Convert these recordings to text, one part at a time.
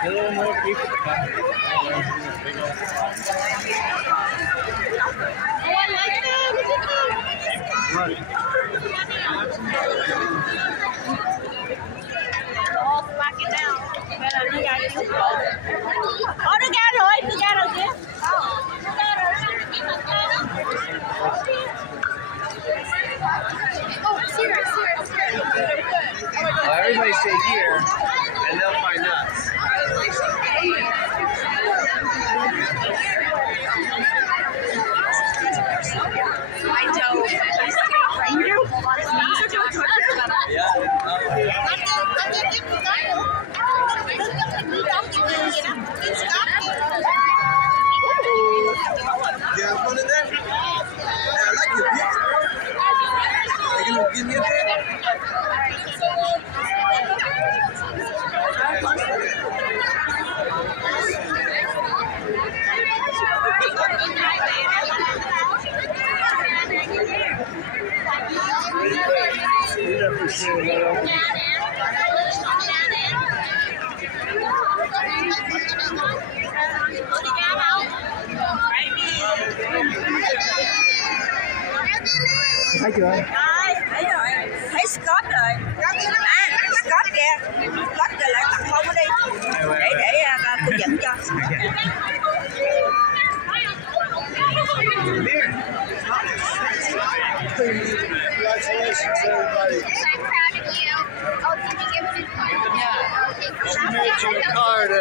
A little more people to come. Oh, I like that. Look at that. Oh, slack it down. Nó ra đi. Nó ra rồi kìa. Nó ra rồi. Oh, serious. Well, everybody stay here, and they'll find us. I don't. You do? Yeah, put it there. I like your picture. Are you gonna give me a Thấy chưa? Thấy rồi. Thấy Scott rồi. Scott kìa. Scott rồi lại tập không ở đây. Để tôi dẫn cho. Congratulations, everybody. I'm proud of you. Oh, did you give me a card? Yeah. She made you a card.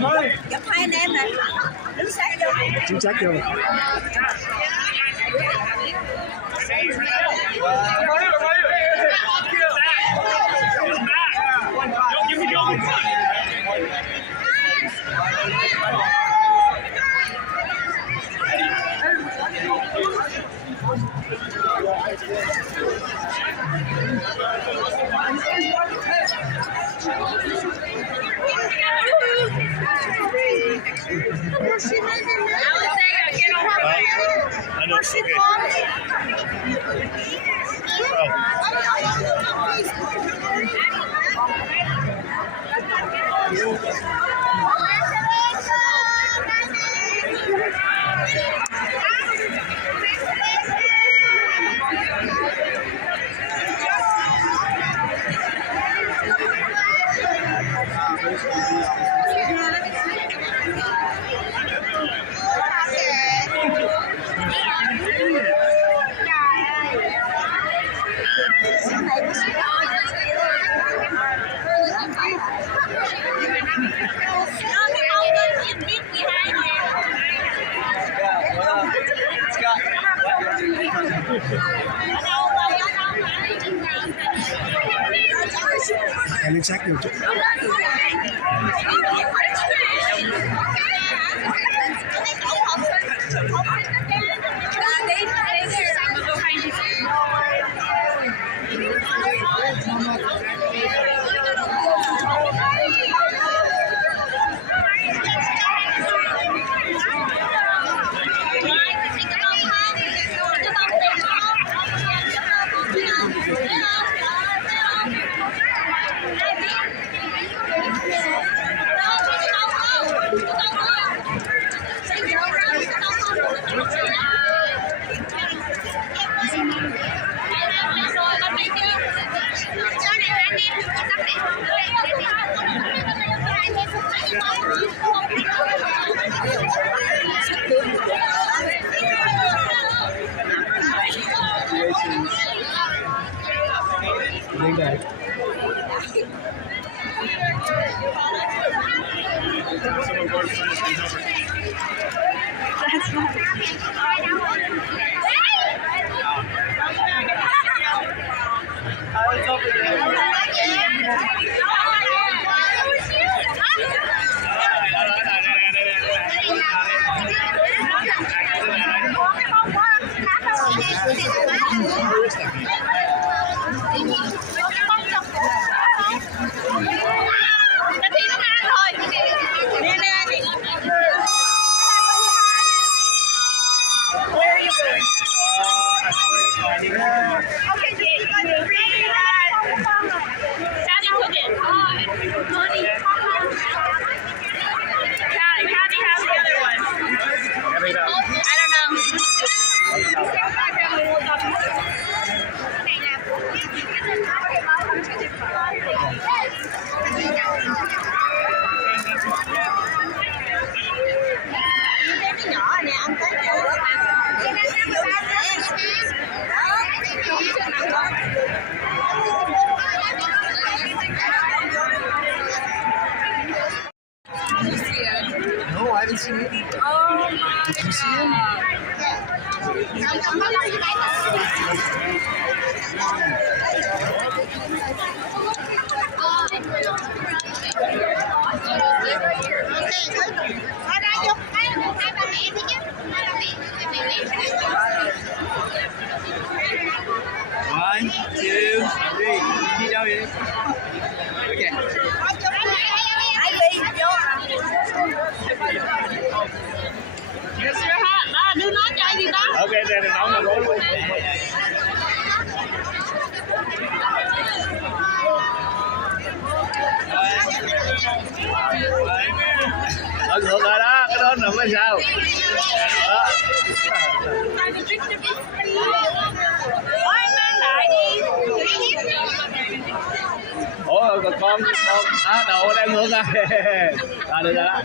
Con. Gặp hai anh em này. Đứng sát vô. Chính xác chưa? I know. Hãy lên sách nhiều chút. Lên đây. Cái thi nó ăn rồi. Nè nè nè. Where are you going? Okay, chị. How do you cook it? How do you have the other one? I don't know. Cái nhỏ này ăn tới No, I haven't seen it. Oh my Did you see him? One, two, three. Đi đâu vậy? Okay. Yes, you're hot. Đó, đưa nó chơi gì đó. Ok, đây là nóng là bố luôn. Ngược rồi đó, cái đó là mới sao? Đó. Ôi, mang lại đi. Ủa, con đầu đang ngược rồi. Rồi, được rồi đó.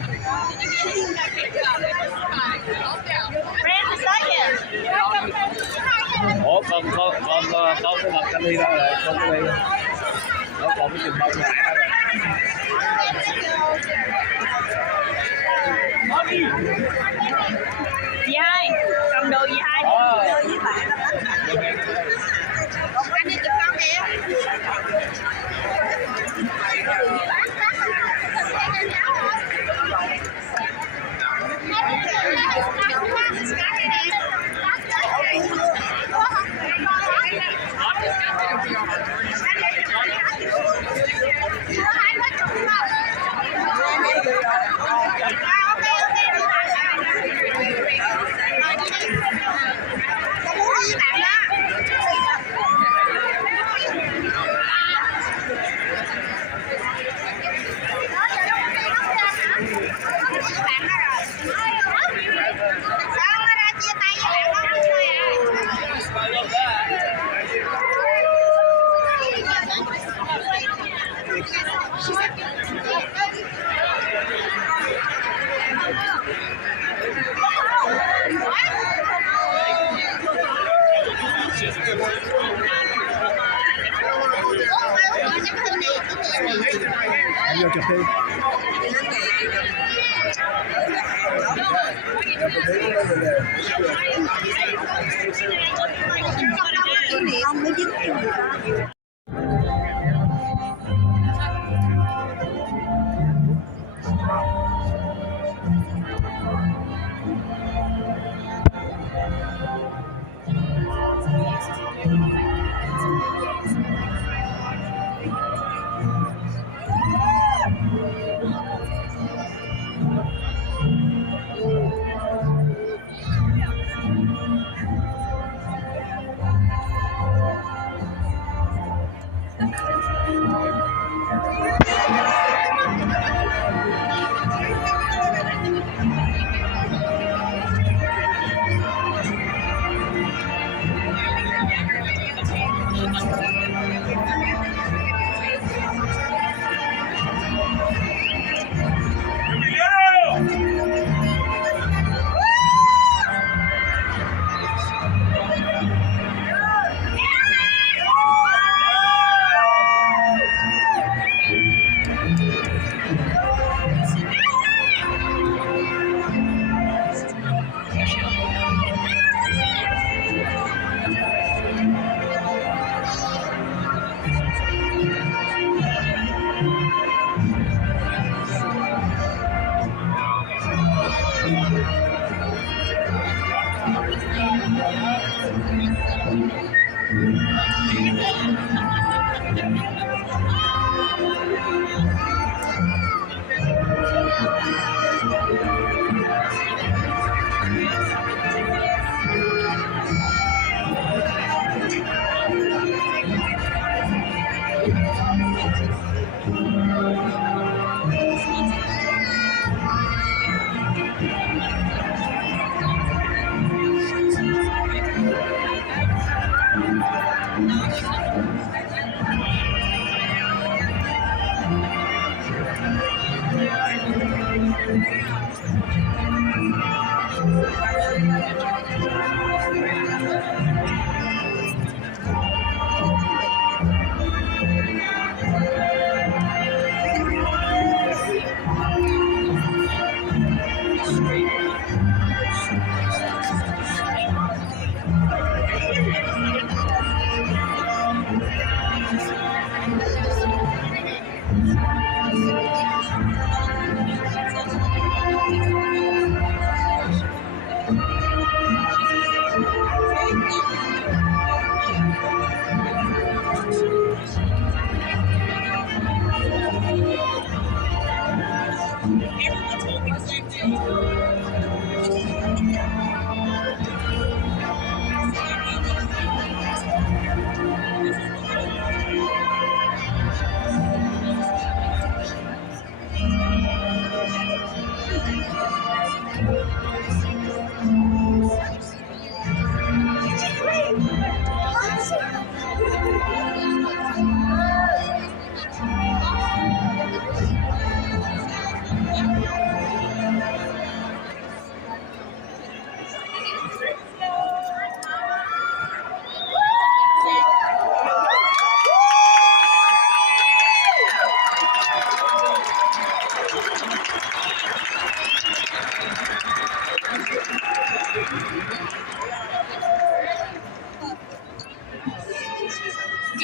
Ủa, con cái mặt canh ly đâu rồi? Con cái ly. Nó còn cái chùm bông nãy rồi. Dì hai, cầm đồ dì hai. Anh đi chụp con kìa. Anh vô chụp đi. Không mới dính. Good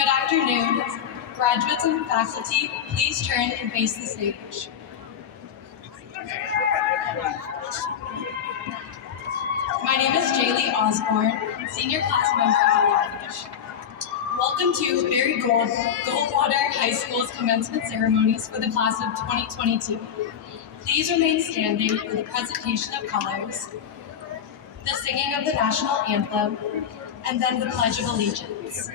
afternoon. Graduates and faculty, please turn and face the stage. My name is Jaylee Osborne, senior class member at Large. Welcome to Barry Goldwater High School's commencement ceremonies for the class of 2022. Please remain standing for the presentation of colors, the singing of the national anthem, and then the Pledge of Allegiance.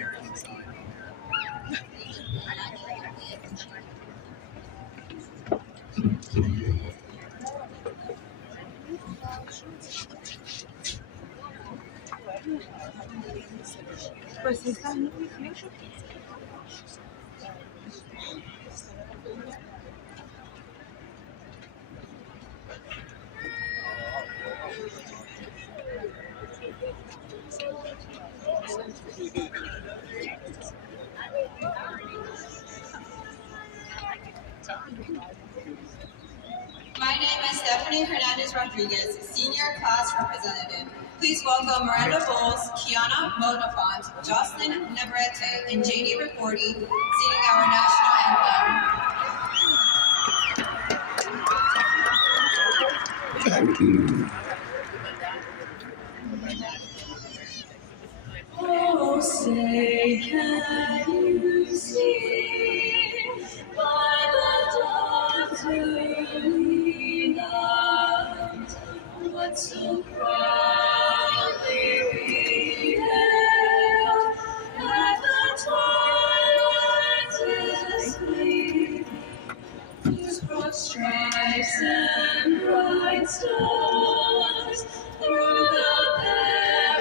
My name is Stephanie Hernandez-Rodriguez, Senior Class Representative. Please welcome Miranda Bowles, Kiana Modafont, Jocelyn Nebrete, and JD Reporti singing our national anthem. Oh, say, can you see by the dawn's early light what so proudly we hailed at the twilight's gleam, whose broad stripes and bright stars through the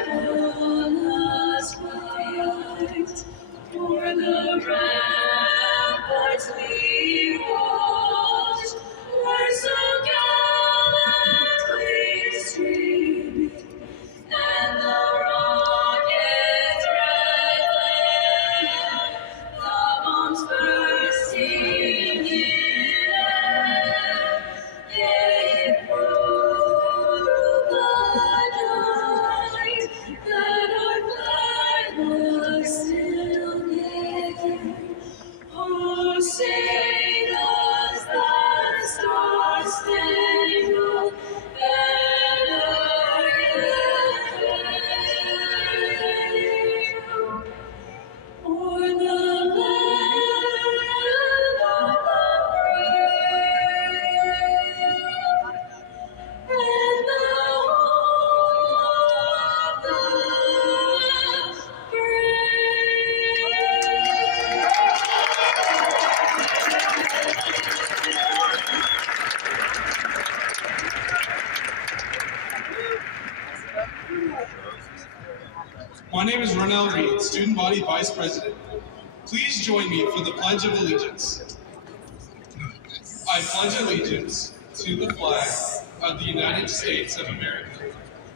perilous fight for the ramparts we watched were so gallantly streaming, and the rocket's red glare, the bombs bursting in air, gave proof My name is Ronell Reed, Student Body Vice President. Please join me for the Pledge of Allegiance. I pledge allegiance to the flag of the United States of America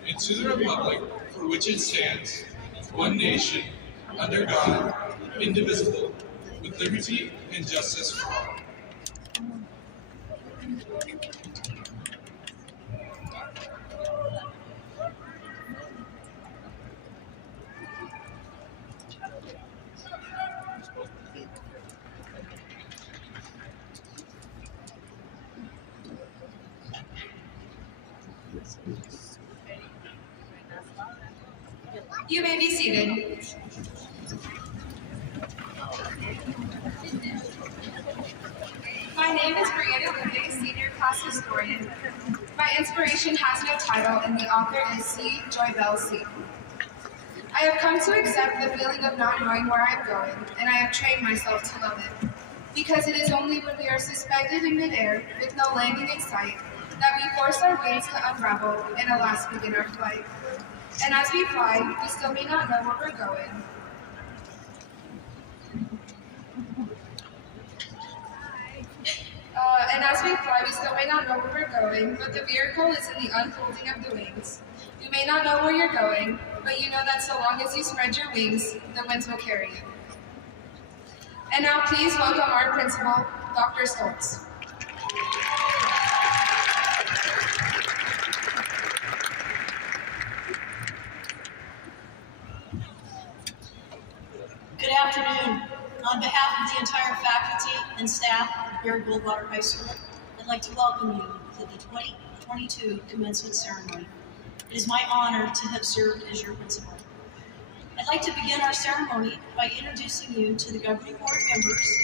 and to the republic for which it stands, one nation, under God, indivisible, with liberty and justice for all. You may be seated. My name is Brianna Lunde, Senior Class Historian. My inspiration has no title, and the author is C. Joy Bell C. I have come to accept the feeling of not knowing where I'm going, and I have trained myself to love it. Because it is only when we are suspended in midair, with no landing in sight, that we force our wings to unravel and alas begin our flight. And as we fly, we still may not know where we're going. But the vehicle is in the unfolding of the wings. You may not know where you're going, but you know that so long as you spread your wings, the winds will carry you. And now please welcome our principal, Dr. Stoltz. Good afternoon. On behalf of the entire faculty and staff of Barry Goldwater High School, I'd like to welcome you to the 2022 commencement ceremony. It is my honor to have served as your principal. I'd like to begin our ceremony by introducing you to the governing board members,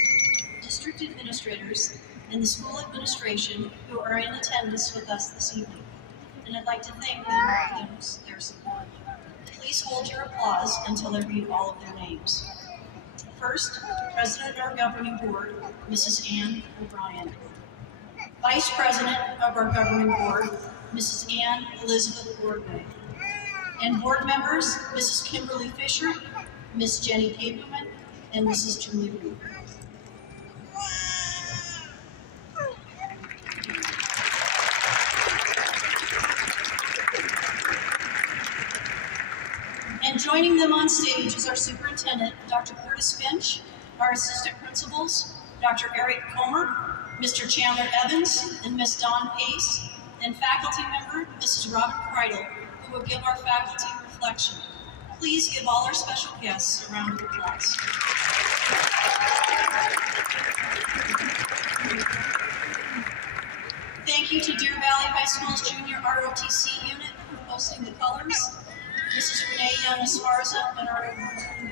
district administrators, and the school administration who are in attendance with us this evening. And I'd like to thank them for their support. Please hold your applause until I read all of their names. First, President of our governing board, Mrs. Ann O'Brien. Vice President of our governing board, Mrs. Ann Elizabeth Ordway. And board members, Mrs. Kimberly Fisher, Miss Jenny Paperman, and Mrs. Julie Root. And joining them on stage is our superintendent, Dr. Curtis Finch, our assistant principals, Dr. Eric Comer, Mr. Chandler Evans, and Miss Dawn Pace, and faculty member, Mrs. Robin Kreidel, who will give our faculty reflection. Please give all our special guests a round of applause. Thank you to Deer Valley High School's junior ROTC unit for posting the colors. Mrs. Renee Young-Esparza and our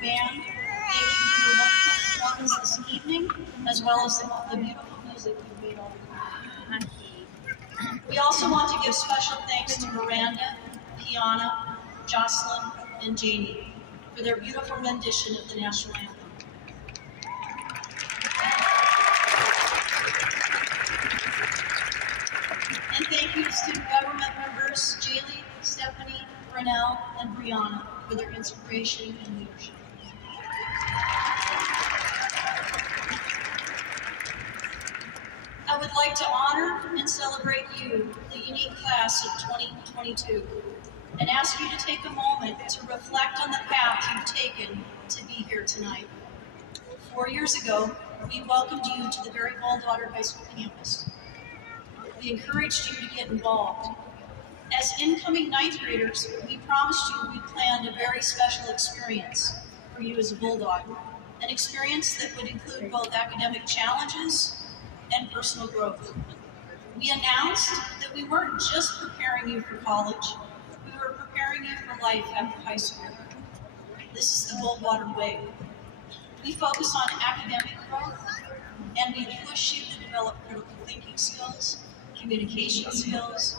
band, thank you for your wonderful performance this evening, as well as the beautiful music you made all the time. We also want to give special thanks to Miranda, Kiana, Jocelyn, and Janie for their beautiful rendition of the national anthem. And thank you to student government members, Jaylee, Stephanie, Ronell, and Brianna for their inspiration and leadership. I would like to honor and celebrate you, the unique class of 2022, and ask you to take a moment to reflect on the path you've taken to be here tonight. 4 years ago, we welcomed you to the Barry Goldwater High School campus. We encouraged you to get involved. As incoming ninth graders, we promised you we planned a very special experience for you as a Bulldog, an experience that would include both academic challenges and personal growth. We announced that we weren't just preparing you for college, we were preparing you for life after high school. This is the Goldwater way. We focus on academic growth, and we push you to develop critical thinking skills, communication skills,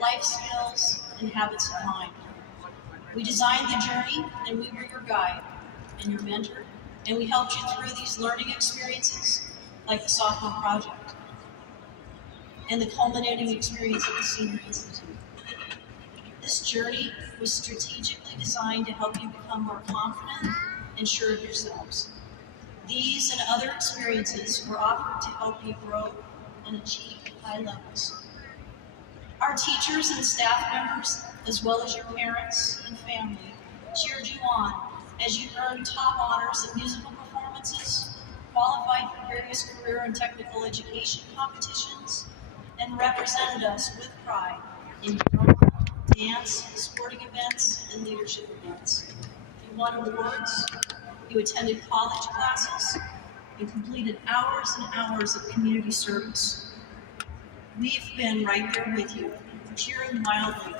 life skills, and habits of mind. We designed the journey, and we were your guide and your mentor, and we helped you through these learning experiences, like the sophomore project, and the culminating experience at the Senior Institute. This journey was strategically designed to help you become more confident and sure of yourselves. These and other experiences were offered to help you grow and achieve high levels. Our teachers and staff members, as well as your parents and family, cheered you on as you earned top honors at musical performances, qualified for various career and technical education competitions, and represented us with pride in drama, dance, sporting events, and leadership events. You won awards, you attended college classes, and completed hours and hours of community service. We've been right there with you, cheering wildly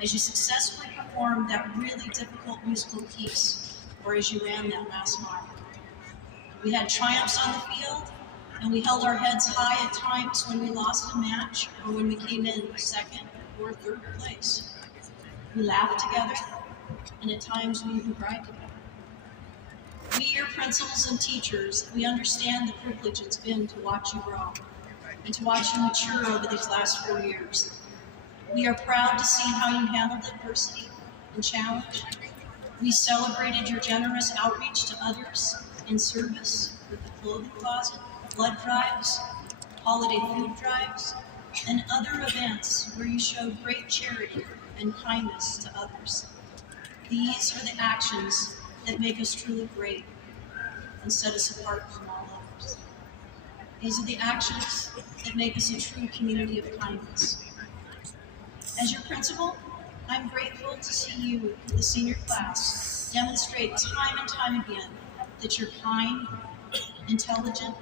as you successfully performed that really difficult musical piece, or as you ran that last mile. We had triumphs on the field, and we held our heads high at times when we lost a match or when we came in second or third place. We laughed together, and at times we even cried together. We, your principals and teachers, we understand the privilege it's been to watch you grow and to watch you mature over these last 4 years. We are proud to see how you handled adversity and challenge. We celebrated your generous outreach to others in service with the clothing closet, blood drives, holiday food drives, and other events where you showed great charity and kindness to others. These are the actions that make us truly great and set us apart from all others. These are the actions that make us a true community of kindness. As your principal, I'm grateful to see you, the senior class, demonstrate time and time again that you're kind, intelligent,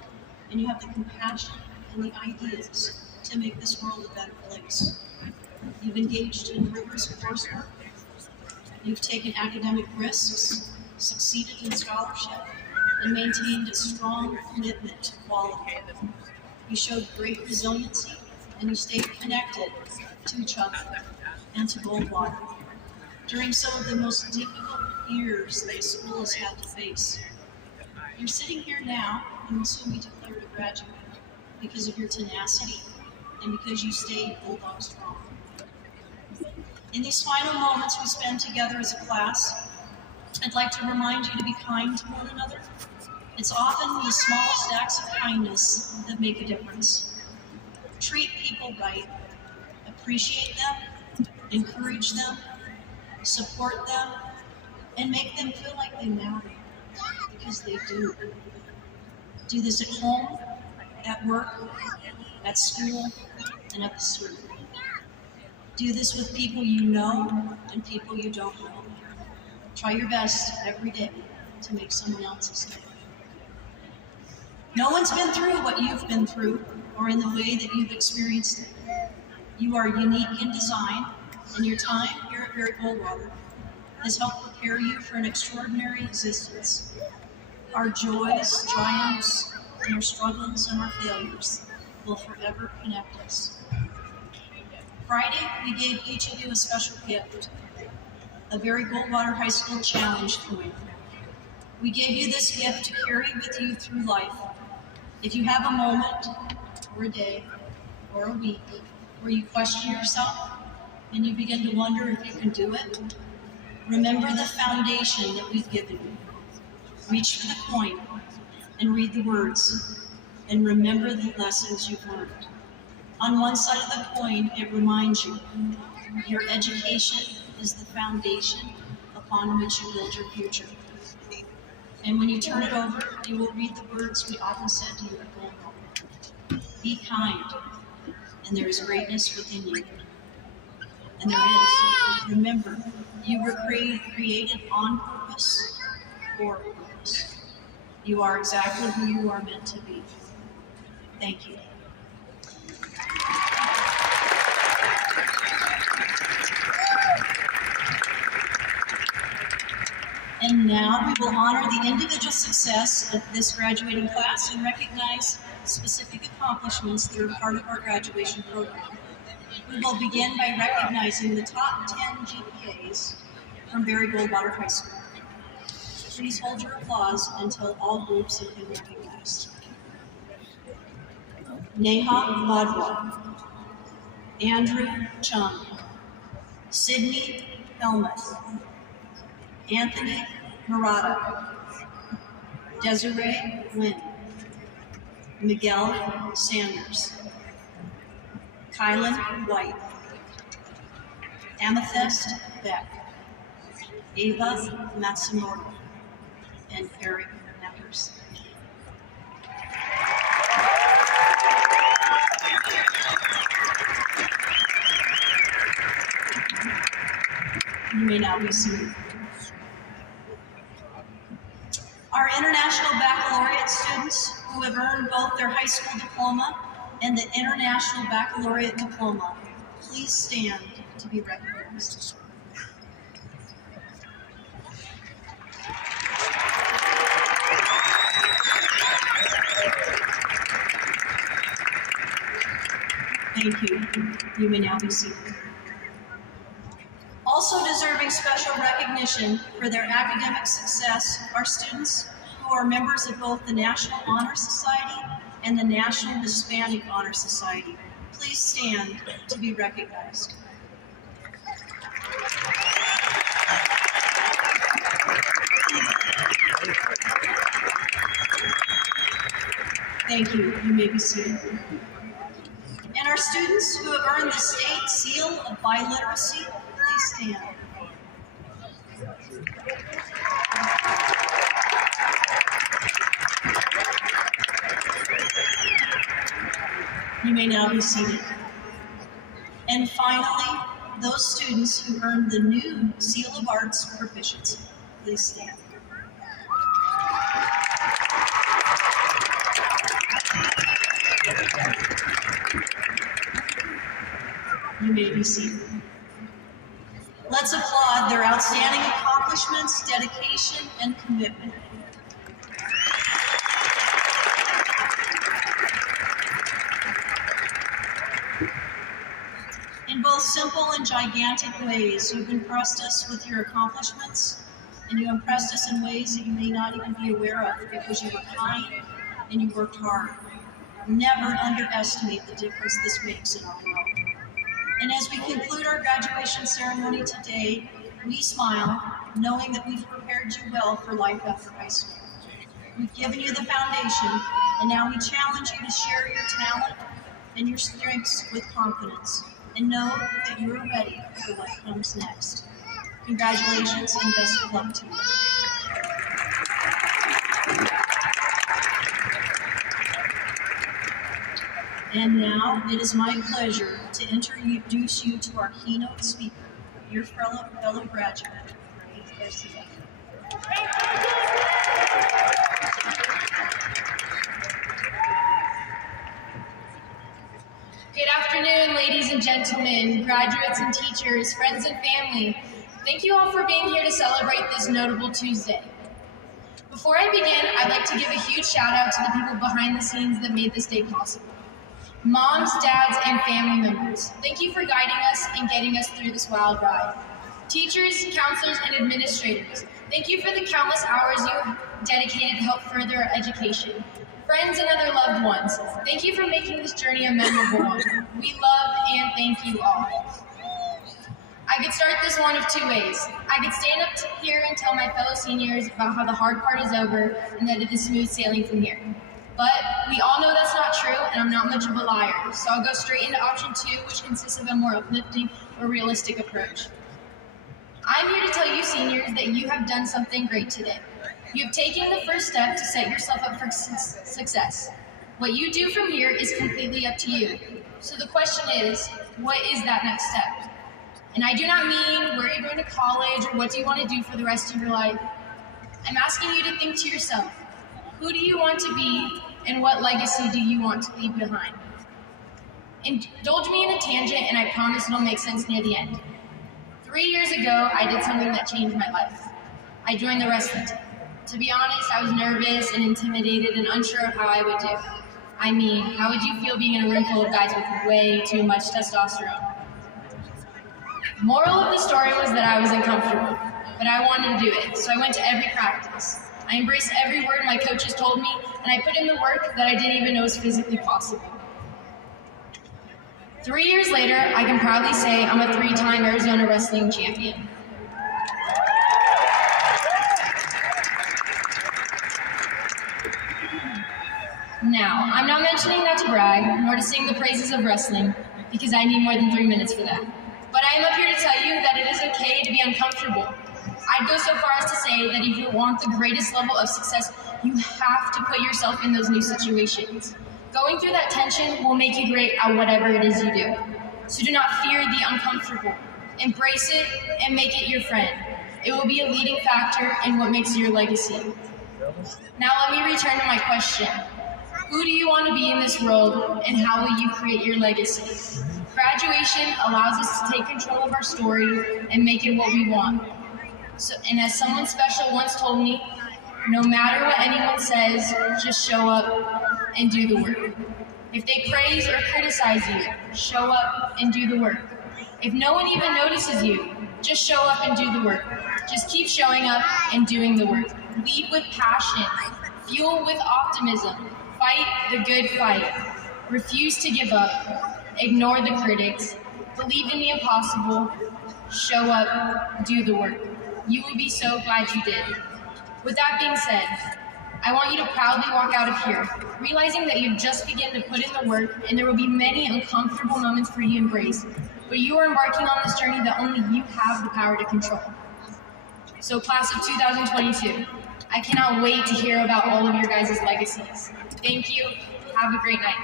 and you have the compassion and the ideas to make this world a better place. You've engaged in rigorous coursework, you've taken academic risks, succeeded in scholarship, and maintained a strong commitment to quality. You showed great resiliency, and you stayed connected to each other and to Goldwater during some of the most difficult years that the school has had to face. You're sitting here now and will soon be declared a graduate because of your tenacity and because you stayed Bulldog strong. In these final moments we spend together as a class, I'd like to remind you to be kind to one another. It's often the smallest acts of kindness that make a difference. Treat people right, appreciate them, encourage them, support them, and make them feel like they matter, because they do. Do this at home, at work, at school, and at the street. Do this with people you know and people you don't know. Try your best every day to make someone else's day. No one's been through what you've been through or in the way that you've experienced it. You are unique in design, and your time here at Barry Goldwater has helped prepare you for an extraordinary existence. Our joys, triumphs, and our struggles and our failures will forever connect us. Friday, we gave each of you a special gift, a Barry Goldwater High School Challenge coin. We gave you this gift to carry with you through life. If you have a moment, or a day, or a week, where you question yourself and you begin to wonder if you can do it, remember the foundation that we've given you. Reach for the coin and read the words, and remember the lessons you've learned. On one side of the coin, it reminds you, your education is the foundation upon which you build your future. And when you turn it over, you will read the words we often said to you at Goldwater. Be kind, and there is greatness within you. And there is. Remember, you were created on purpose, for purpose. You are exactly who you are meant to be. Thank you. And now we will honor the individual success of this graduating class and recognize specific accomplishments that are part of our graduation program. We will begin by recognizing the top 10 GPAs from Barry Goldwater High School. Please hold your applause until all groups have been recognized. Neha Ladwa, Andrew Chung, Sydney Helmuth, Anthony Murata, Desiree Wynn, Miguel Sanders, Kylan White, Amethyst Beck, Ava Matsumoto, and Eric Neppers. You may now be seated. Our International Baccalaureate students who have earned both their high school diploma and the International Baccalaureate diploma, please stand to be recognized. Thank you. You may now be seated. Also deserving special recognition for their academic success are students who are members of both the National Honor Society and the National Hispanic Honor Society. Please stand to be recognized. Thank you. You may be seated. And our students who have earned the State Seal of Biliteracy, please stand. You may now be seated. And finally, those students who earned the new Seal of Arts Proficiency, please stand. You may be seated. Let's applaud their outstanding accomplishments, dedication, and commitment. In both simple and gigantic ways, you've impressed us with your accomplishments, and you impressed us in ways that you may not even be aware of because you were kind and you worked hard. Never underestimate the difference this makes in our world. And as we conclude our graduation ceremony today, we smile, knowing that we've prepared you well for life after high school. We've given you the foundation, and now we challenge you to share your talent and your strengths with confidence, and know that you're ready for what comes next. Congratulations and best of luck to you. And now it is my pleasure to introduce you to our keynote speaker, your fellow graduate, Ray Garcia. Good afternoon, ladies and gentlemen, graduates and teachers, friends and family. Thank you all for being here to celebrate this notable Tuesday. Before I begin, I'd like to give a huge shout out to the people behind the scenes that made this day possible. Moms, dads, and family members, thank you for guiding us and getting us through this wild ride. Teachers, counselors, and administrators, thank you for the countless hours you dedicated to help further our education. Friends and other loved ones, thank you for making this journey a memorable one. We love and thank you all. I could start this one of two ways. I could stand up here and tell my fellow seniors about how the hard part is over and that it is smooth sailing from here. But we all know that's not true, and I'm not much of a liar, so I'll go straight into option 2, which consists of a more uplifting or realistic approach. I'm here to tell you seniors that you have done something great today. You have taken the first step to set yourself up for success. What you do from here is completely up to you. So the question is, what is that next step? And I do not mean where you're going to college or what do you want to do for the rest of your life. I'm asking you to think to yourself, who do you want to be and what legacy do you want to leave behind? Indulge me in a tangent and I promise it'll make sense near the end. 3 years ago, I did something that changed my life. I joined the wrestling team. To be honest, I was nervous and intimidated and unsure of how I would do. I mean, how would you feel being in a room full of guys with way too much testosterone? Moral of the story was that I was uncomfortable, but I wanted to do it, so I went to every practice. I embraced every word my coaches told me, and I put in the work that I didn't even know was physically possible. 3 years later, I can proudly say I'm a 3-time Arizona wrestling champion. Now, I'm not mentioning that to brag, nor to sing the praises of wrestling, because I need more than 3 minutes for that. But I am up here to tell you that it is okay to be uncomfortable. I'd go so far as to say that if you want the greatest level of success, you have to put yourself in those new situations. Going through that tension will make you great at whatever it is you do. So do not fear the uncomfortable. Embrace it and make it your friend. It will be a leading factor in what makes your legacy. Now let me return to my question. Who do you want to be in this world, and how will you create your legacy? Graduation allows us to take control of our story and make it what we want. And as someone special once told me, no matter what anyone says, just show up and do the work. If they praise or criticize you, show up and do the work. If no one even notices you, just show up and do the work. Just keep showing up and doing the work. Lead with passion. Fuel with optimism. Fight the good fight. Refuse to give up. Ignore the critics. Believe in the impossible. Show up. Do the work. You will be so glad you did. With that being said, I want you to proudly walk out of here, realizing that you've just begun to put in the work, and there will be many uncomfortable moments for you to embrace. But you are embarking on this journey that only you have the power to control. So class of 2022, I cannot wait to hear about all of your guys' legacies. Thank you. Have a great night.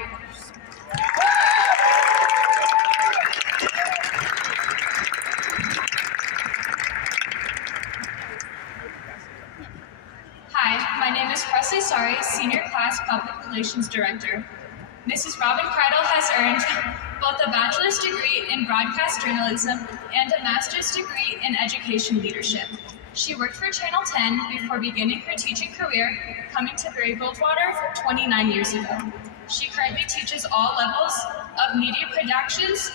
Hi, my name is Presley Sari, Senior Class Public Relations Director. Mrs. Robin Kreidel has earned both a bachelor's degree in broadcast journalism and a master's degree in education leadership. She worked for Channel 10 before beginning her teaching career, coming to Barry Goldwater 29 years ago. She currently teaches all levels of media productions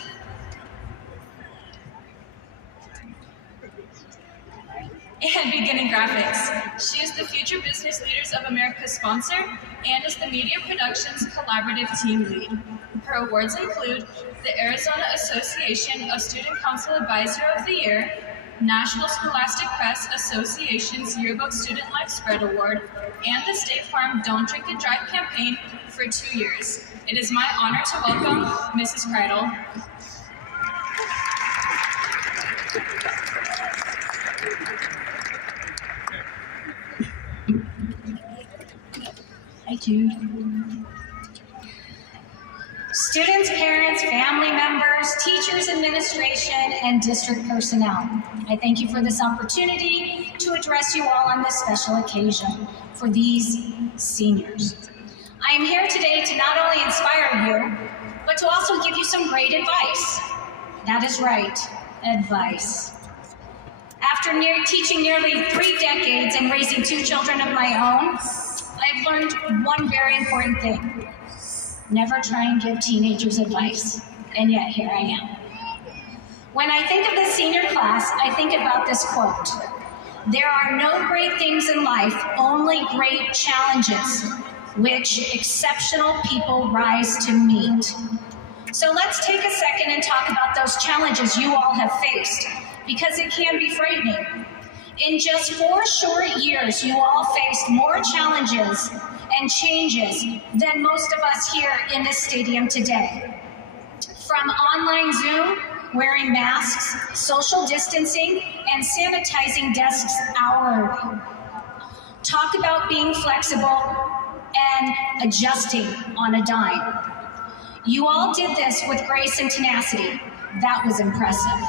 and beginning graphics. She is the Future Business Leaders of America sponsor and is the Media Productions Collaborative Team Lead. Her awards include the Arizona Association of Student Council Advisor of the Year, National Scholastic Press Association's Yearbook Student Life Spread Award, and the State Farm Don't Drink and Drive campaign for 2 years. It is my honor to welcome Mrs. Kreidel. Hi, Jude. Students, parents, family members, teachers, administration, and district personnel, I thank you for this opportunity to address you all on this special occasion for these seniors. I am here today to not only inspire you, but to also give you some great advice. That is right, advice. After teaching nearly 3 decades and raising 2 children of my own, I've learned one very important thing. Never try and give teenagers advice, and yet here I am. When I think of the senior class, I think about this quote. There are no great things in life, only great challenges, which exceptional people rise to meet. So let's take a second and talk about those challenges you all have faced, because it can be frightening. In just 4 short years, you all faced more challenges and changes than most of us here in this stadium today. From online Zoom, wearing masks, social distancing, and sanitizing desks hourly. Talk about being flexible and adjusting on a dime. You all did this with grace and tenacity. That was impressive.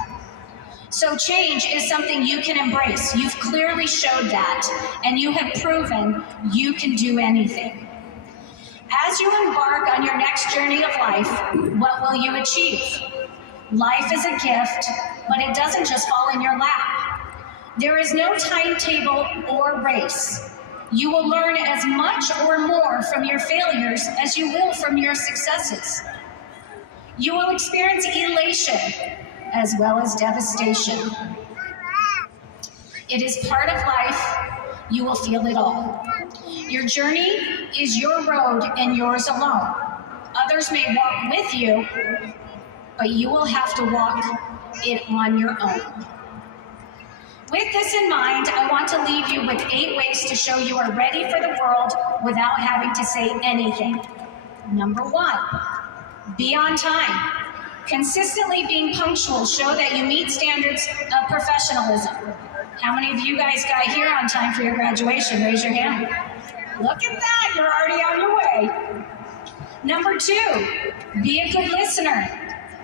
So change is something you can embrace. You've clearly showed that, and you have proven you can do anything. As you embark on your next journey of life, what will you achieve? Life is a gift, but it doesn't just fall in your lap. There is no timetable or race. You will learn as much or more from your failures as you will from your successes. You will experience elation as well as devastation. It is part of life. You will feel it all. Your journey is your road and yours alone. Others may walk with you, but you will have to walk it on your own. With this in mind, I want to leave you with 8 ways to show you are ready for the world without having to say anything. Number 1, be on time. Consistently being punctual show that you meet standards of professionalism. How many of you guys got here on time for your graduation? Raise your hand. Look at that, you're already on your way. Number 2, be a good listener.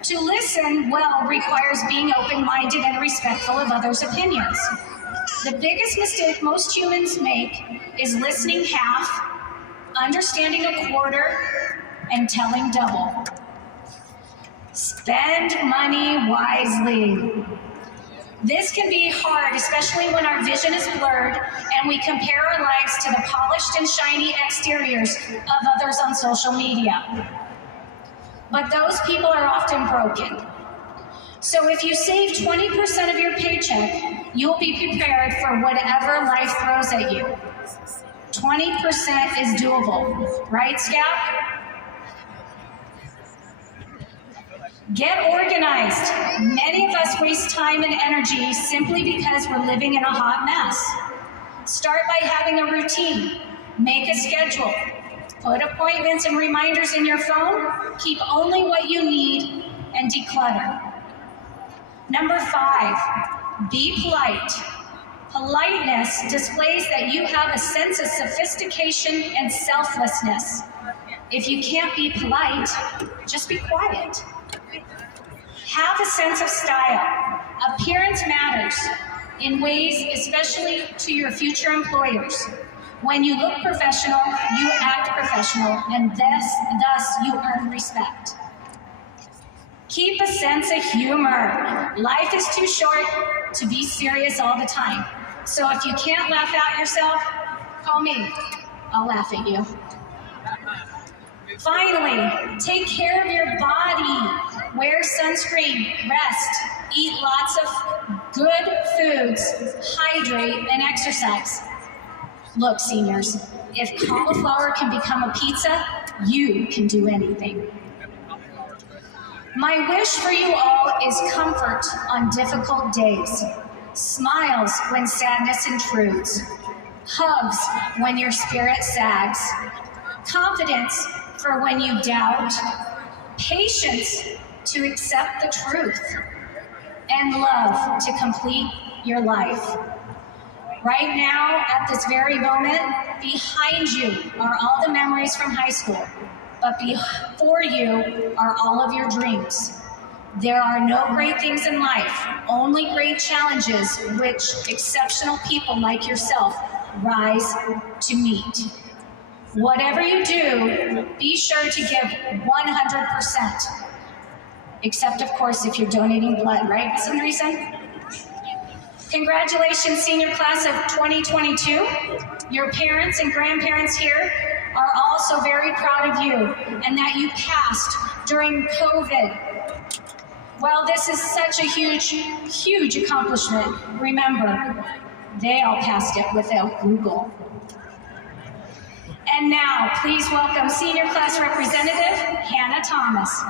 To listen well requires being open-minded and respectful of others' opinions. The biggest mistake most humans make is listening half, understanding a quarter, and telling double. Spend money wisely. This can be hard, especially when our vision is blurred and we compare our lives to the polished and shiny exteriors of others on social media. But those people are often broken. So if you save 20% of your paycheck, you'll be prepared for whatever life throws at you. 20% is doable, right, Scout? Get organized. Many of us waste time and energy simply because we're living in a hot mess. Start by having a routine. Make a schedule. Put appointments and reminders in your phone. Keep only what you need and declutter. Number 5, be polite. Politeness displays that you have a sense of sophistication and selflessness. If you can't be polite, just be quiet. Have a sense of style. Appearance matters in ways, especially to your future employers. When you look professional, you act professional, and thus you earn respect. Keep a sense of humor. Life is too short to be serious all the time. So if you can't laugh at yourself, call me. I'll laugh at you. Finally, take care of your body. Wear sunscreen, rest, eat lots of good foods, hydrate, and exercise. Look, seniors, if cauliflower can become a pizza, you can do anything. My wish for you all is comfort on difficult days, smiles when sadness intrudes, hugs when your spirit sags, confidence for when you doubt, patience to accept the truth, and love to complete your life. Right now, at this very moment, behind you are all the memories from high school, but before you are all of your dreams. There are no great things in life, only great challenges which exceptional people like yourself rise to meet. Whatever you do, be sure to give 100%. Except, of course, if you're donating blood, right, Ms. Andreessen? Congratulations, senior class of 2022. Your parents and grandparents here are also very proud of you and that you passed during COVID. While this is such a huge accomplishment, remember, they all passed it without Google. And now, please welcome Senior Class Representative Hannah Thomas.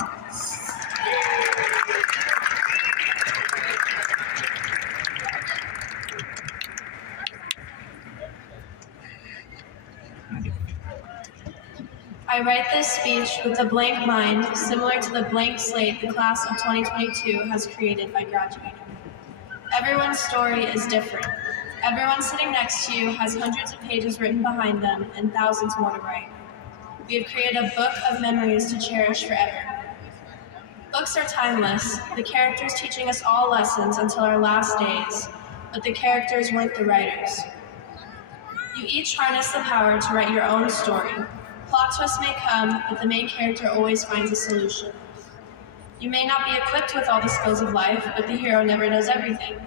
I write this speech with a blank mind, similar to the blank slate the class of 2022 has created by graduating. Everyone's story is different. Everyone sitting next to you has hundreds of pages written behind them and thousands more to write. We have created a book of memories to cherish forever. Books are timeless, the characters teaching us all lessons until our last days, but the characters weren't the writers. You each harness the power to write your own story. Plot twists may come, but the main character always finds a solution. You may not be equipped with all the skills of life, but the hero never does everything.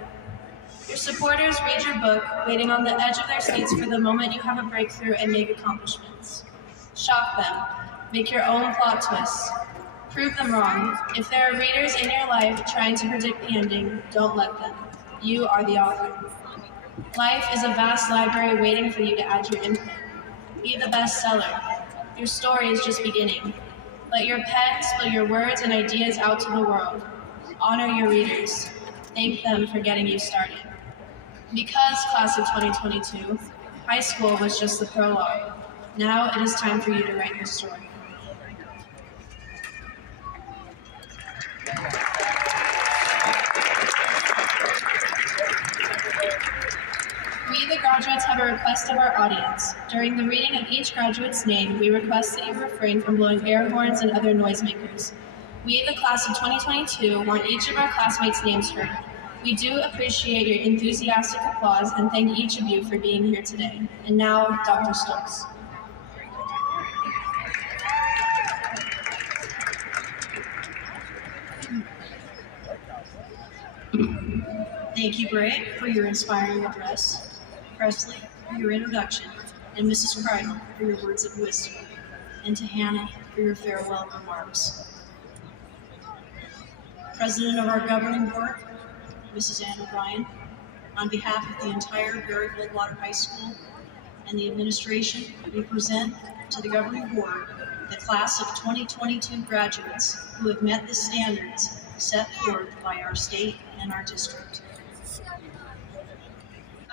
Your supporters read your book, waiting on the edge of their seats for the moment you have a breakthrough and make accomplishments. Shock them. Make your own plot twists. Prove them wrong. If there are readers in your life trying to predict the ending, don't let them. You are the author. Life is a vast library waiting for you to add your input. Be the bestseller. Your story is just beginning. Let your pen spill your words and ideas out to the world. Honor your readers. Thank them for getting you started. Because, class of 2022, high school was just the prologue. Now it is time for you to write your story. We, the graduates, have a request of our audience. During the reading of each graduate's name, we request that you refrain from blowing air horns and other noisemakers. We, the class of 2022, want each of our classmates' names heard. We do appreciate your enthusiastic applause and thank each of you for being here today. And now, Dr. Stokes. Thank you, Bray, for your inspiring address, Presley for your introduction, and Mrs. Crichton for your words of wisdom, and to Hannah for your farewell remarks. President of our governing board, Mrs. Ann O'Brien, on behalf of the entire Barry Goldwater High School and the administration, we present to the governing board the class of 2022 graduates who have met the standards set forth by our state and our district.